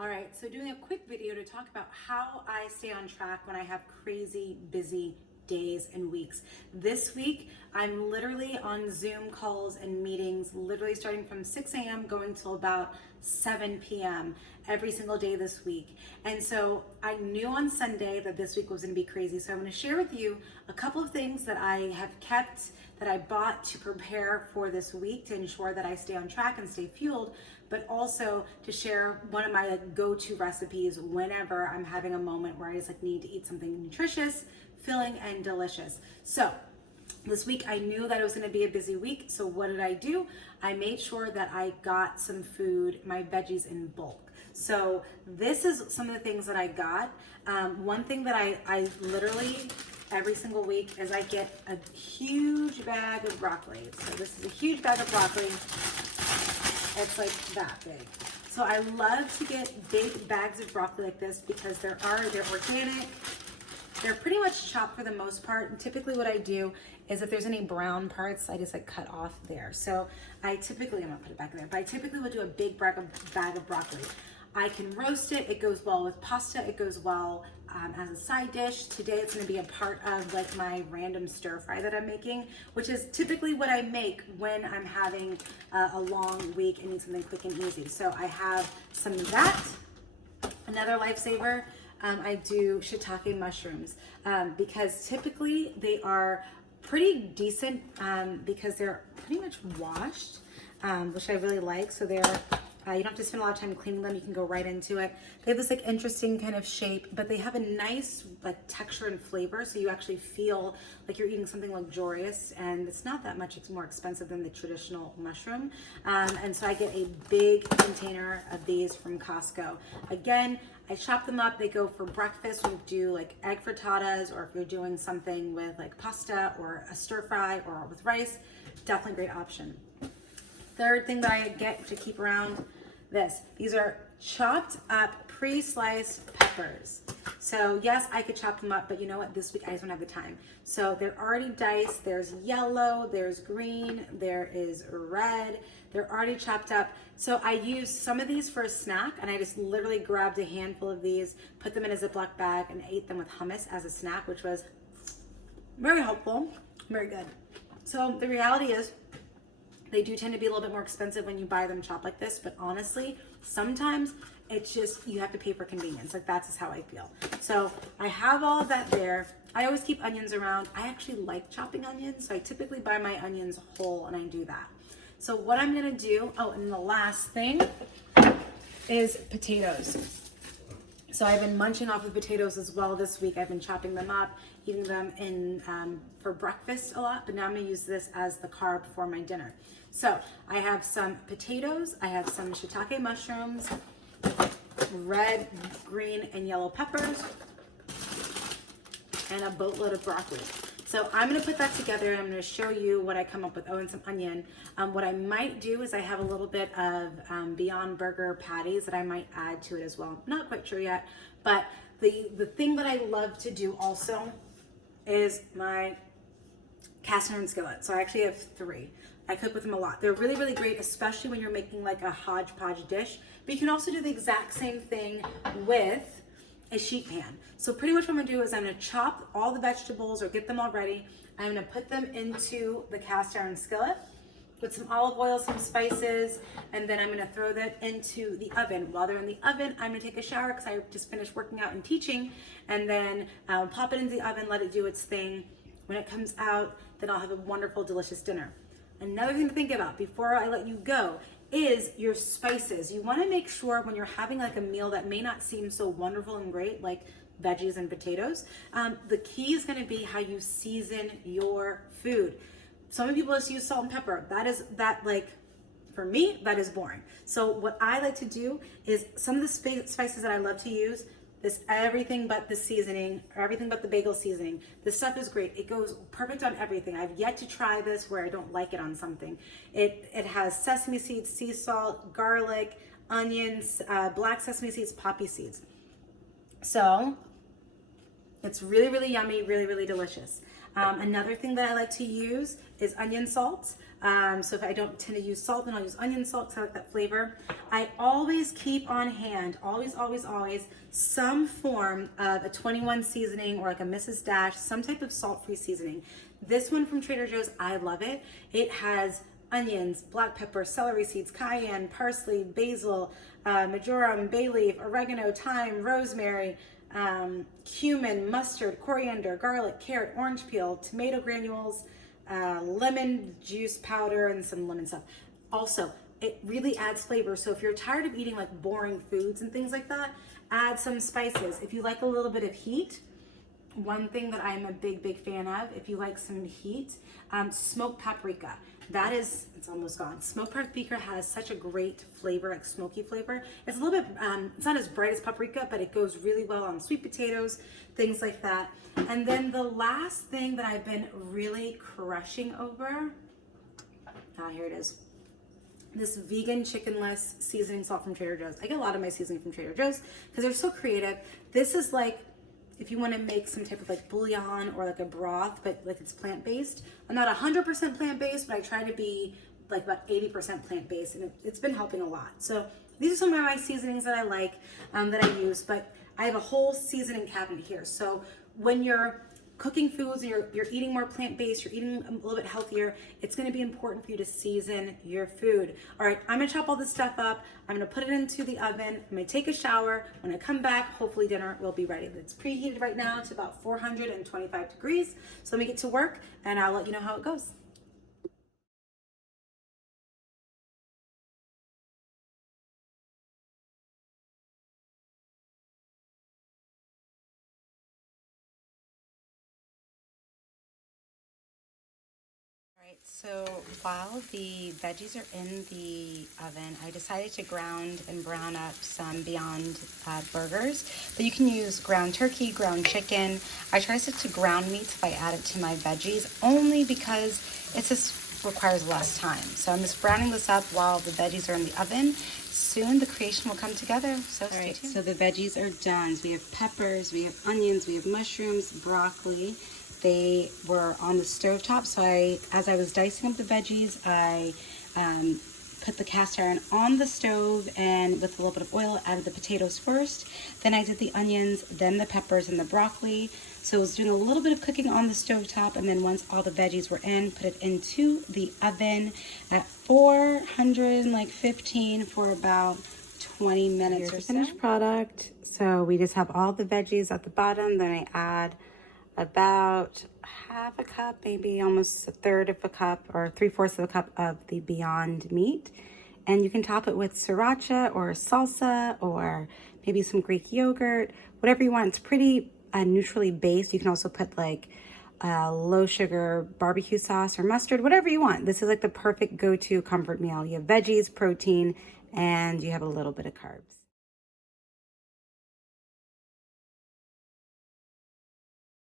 All right, so doing a quick video to talk about how I stay on track when I have crazy busy days and weeks. This week, I'm literally on Zoom calls and meetings, literally starting from 6 a.m. going till about 7 p.m. every single day this week. And so I knew on Sunday that this week was gonna be crazy. So I'm gonna share with you a couple of things that I have kept, that I bought to prepare for this week to ensure that I stay on track and stay fueled, but also to share one of my go-to recipes whenever I'm having a moment where I just need to eat something nutritious, filling, and delicious. So this week I knew that it was going to be a busy week. So what did I do? I made sure that I got some food, my veggies in bulk. So this is some of the things that I got. One thing that I literally every single week is I get a huge bag of broccoli. So this is a huge bag of broccoli. It's like that big. So I love to get big bags of broccoli like this because they're organic. They're pretty much chopped for the most part. And typically what I do is if there's any brown parts, I just like cut off there. So I'm gonna put it back there, but I typically will do a big bag of broccoli. I can roast it. It goes well with pasta. It goes well as a side dish. Today it's gonna be a part of like my random stir fry that I'm making, which is typically what I make when I'm having a long week and need something quick and easy. So I have some of that. Another lifesaver, I do shiitake mushrooms because typically they are pretty decent because they're pretty much washed, which I really like. So they're you don't have to spend a lot of time cleaning them. You can go right into it. They have this like interesting kind of shape, but they have a nice like texture and flavor. So you actually feel like you're eating something luxurious, and it's not that much. It's more expensive than the traditional mushroom. And so I get a big container of these from Costco. Again, I chop them up. They go for breakfast when you do like egg frittatas, or if you're doing something with like pasta or a stir fry or with rice, definitely a great option. Third thing that I get to keep around, these are chopped up pre-sliced peppers. So yes, I could chop them up, but you know what? This week I just don't have the time. So they're already diced. There's yellow, there's green, there is red. They're already chopped up. So I used some of these for a snack, and I just literally grabbed a handful of these, put them in a Ziploc bag, and ate them with hummus as a snack, which was very helpful, very good. So the reality is, they do tend to be a little bit more expensive when you buy them chopped like this, but honestly, sometimes it's just, you have to pay for convenience. Like that's just how I feel. So I have all of that there. I always keep onions around. I actually like chopping onions, so I typically buy my onions whole and I do that. So what I'm gonna do, oh, and the last thing is potatoes. So I've been munching off of potatoes as well this week. I've been chopping them up, eating them in for breakfast a lot, but now I'm gonna use this as the carb for my dinner. So I have some potatoes, I have some shiitake mushrooms, red, green, and yellow peppers, and a boatload of broccoli. So I'm gonna put that together and I'm gonna show you what I come up with. Oh, and some onion. What I might do is I have a little bit of Beyond Burger patties that I might add to it as well. Not quite sure yet, but the thing that I love to do also is my cast iron skillet. So I actually have 3. I cook with them a lot. They're really, really great, especially when you're making like a hodgepodge dish. But you can also do the exact same thing with a sheet pan. So pretty much what I'm gonna do is I'm gonna chop all the vegetables or get them all ready. I'm gonna put them into the cast iron skillet with some olive oil, some spices, and then I'm gonna throw that into the oven. While they're in the oven, I'm gonna take a shower because I just finished working out and teaching, and then I'll pop it into the oven, let it do its thing. When it comes out, then I'll have a wonderful, delicious dinner. Another thing to think about before I let you go is your spices. You wanna make sure when you're having like a meal that may not seem so wonderful and great, like veggies and potatoes, the key is gonna be how you season your food. Some people just use salt and pepper. For me, that is boring. So what I like to do is some of the spices that I love to use, everything but the seasoning, or everything but the bagel seasoning. This stuff is great. It goes perfect on everything. I've yet to try this where I don't like it on something. It has sesame seeds, sea salt, garlic, onions, black sesame seeds, poppy seeds. So it's really, really yummy, really, really delicious. Another thing that I like to use is onion salt. So if I don't tend to use salt, then I'll use onion salt because I like that flavor. I always keep on hand, always, some form of a 21 seasoning or like a Mrs. Dash, some type of salt-free seasoning. This one from Trader Joe's, I love it. It has onions, black pepper, celery seeds, cayenne, parsley, basil, marjoram, bay leaf, oregano, thyme, rosemary, cumin, mustard, coriander, garlic, carrot, orange peel, tomato granules, lemon juice powder, and some lemon stuff. Also, it really adds flavor. So if you're tired of eating like boring foods and things like that, add some spices. If you like a little bit of heat, one thing that I'm a big fan of, if you like some heat, smoked paprika. That is, it's almost gone. Smoked paprika has such a great flavor, like smoky flavor. It's a little bit, it's not as bright as paprika, but it goes really well on sweet potatoes, things like that. And then the last thing that I've been really crushing over, here it is. This vegan chickenless seasoning salt from Trader Joe's. I get a lot of my seasoning from Trader Joe's because they're so creative. This is like, if you want to make some type of like bouillon or like a broth, but like it's plant-based. I'm not 100% plant-based, but I try to be like about 80% plant-based, and it's been helping a lot. So these are some of my seasonings that I like, that I use, but I have a whole seasoning cabinet here. So when you're cooking foods and you're eating more plant-based, you're eating a little bit healthier, it's gonna be important for you to season your food. All right, I'm gonna chop all this stuff up. I'm gonna put it into the oven. I'm gonna take a shower. When I come back, hopefully dinner will be ready. It's preheated right now to about 425 degrees. So let me get to work and I'll let you know how it goes. Right, so while the veggies are in the oven, I decided to ground and brown up some Beyond burgers, but you can use ground turkey, ground chicken. I try to stick to ground meats if I add it to my veggies, only because it just requires less time. So I'm just browning this up while the veggies are in the oven. Soon the creation will come together, so stay tuned. So the veggies are done. So we have peppers, we have onions, we have mushrooms, broccoli. They were on the stovetop, so as I was dicing up the veggies, I put the cast iron on the stove, and with a little bit of oil, added the potatoes first. Then I did the onions, then the peppers and the broccoli. So I was doing a little bit of cooking on the stovetop, and then once all the veggies were in, put it into the oven at 415 for about 20 minutes. Here's or so. Finished product. So we just have all the veggies at the bottom, then I add about half a cup, maybe almost a third of a cup or 3/4 of a cup of the Beyond meat. And you can top it with sriracha or salsa or maybe some Greek yogurt, whatever you want. It's pretty neutrally based. You can also put like low sugar barbecue sauce or mustard, whatever you want. This is like the perfect go-to comfort meal. You have veggies, protein, and you have a little bit of carbs.